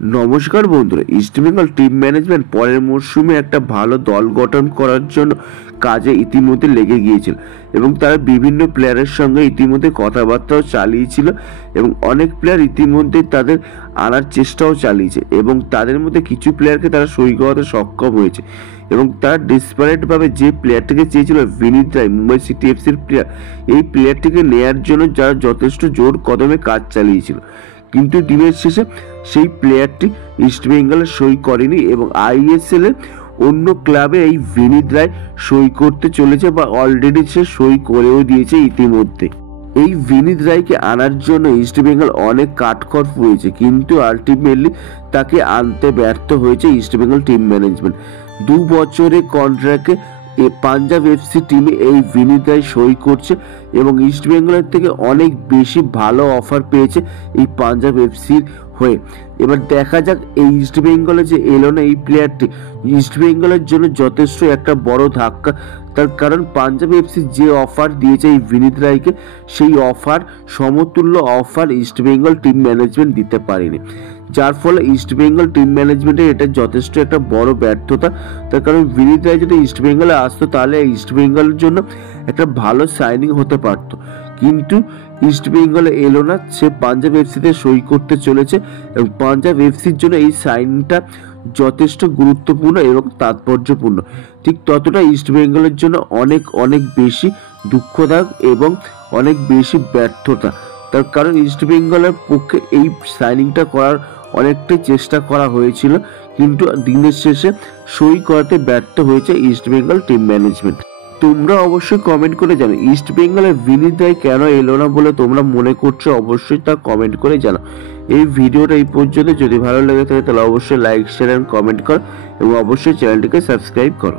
নমস্কার বন্ধুরা, East Bengal team management পরের মরশুমে একটা ভালো দল গঠন করার জন্য কাজে ইতিমধ্যে লেগে গিয়েছিল এবং তারা বিভিন্ন প্লেয়ারের সঙ্গে ইতিমধ্যে কথাবার্তাও চালিয়েছিল এবং অনেক প্লেয়ার ইতিমধ্যে তাদের আনার চেষ্টাও চালিয়েছে এবং তাদের মধ্যে কিছু প্লেয়ারকে তারা সই করাতে সক্ষম হয়েছে এবং তারা ডেসপারেটভাবে যে প্লেয়ারটিকে চেয়েছিল ভিনিত রায়, মুম্বাই সিটি এফসির প্লেয়ার, এই প্লেয়ারটিকে নেয়ার জন্য যারা যথেষ্ট জোর কদমে কাজ চালিয়েছিল, কিন্তু দিনের শেষে সেই প্লেয়ারটি ইস্টবেঙ্গলে সই করেনি এবং আইএসএল এর অন্য ক্লাবে এই ভিনিত রায় সই করতে চলেছে বা অলরেডি সে সই করেও দিয়েছে ইতিমধ্যে। এই ভিনিত রায়কে আনার জন্য ইস্টবেঙ্গল অনেক কাঠখড় হয়েছে, কিন্তু আলটিমেটলি তাকে আনতে ব্যর্থ হয়েছে ইস্টবেঙ্গল টিম ম্যানেজমেন্ট। 2 বছরের কন্ট্রাক্টে পাঞ্জাব এফসি টিমে এই ভিনিত রায় সই করছে এবং ইস্টবেঙ্গলের থেকে অনেক বেশি ভালো অফার পেয়েছে এই পাঞ্জাব এফসির হয়ে। এবার দেখা যাক এই ইস্টবেঙ্গলে যে এলো না এই প্লেয়ারটি ইস্টবেঙ্গলের জন্য যথেষ্ট একটা বড় ধাক্কা, তার কারণ পাঞ্জাব এফসি যে অফার দিয়েছে এই ভিনিত রায়কে, সেই অফার সমতুল্য অফার ইস্টবেঙ্গল টিম ম্যানেজমেন্ট দিতে পারেনি, যার ফলে ইস্টবেঙ্গল টিম ম্যানেজমেন্টের এটা যথেষ্ট একটা বড় ব্যর্থতা। তার কারণ ভিনিত রায় যদি ইস্টবেঙ্গলে আসতো তাহলে ইস্টবেঙ্গলের জন্য একটা ভালো সাইনিং হতে পারতো, কিন্তু ইস্টবেঙ্গলে এলো না, সে পাঞ্জাব এফসিতে সই করতে চলেছে এবং পাঞ্জাব এফসির জন্য এই সাইনটা যথেষ্ট গুরুত্বপূর্ণ এবং তাৎপর্যপূর্ণ। ঠিক ততটা ইস্টবেঙ্গলের জন্য অনেক অনেক বেশি দুঃখদায়ক এবং অনেক বেশি ব্যর্থতা, তার কারণ ইস্টবেঙ্গলের পক্ষে এই সাইনিংটা করার অনেকটাই চেষ্টা করা হয়েছিল, কিন্তু দিনের শেষে সই করাতে ব্যর্থ হয়েছে ইস্টবেঙ্গল টিম ম্যানেজমেন্ট। তোমরা অবশ্যই কমেন্ট করে জানো ইস্টবেঙ্গলের ভিনিত রায় কেন এলো না বলে তোমরা মনে করছো, অবশ্যই তা কমেন্ট করে জানাও। এই ভিডিওটা এই পর্যন্ত, যদি ভালো লেগে থাকে তাহলে অবশ্যই লাইক, শেয়ার এন্ড কমেন্ট করো এবং অবশ্যই চ্যানেলটিকে সাবস্ক্রাইব করো।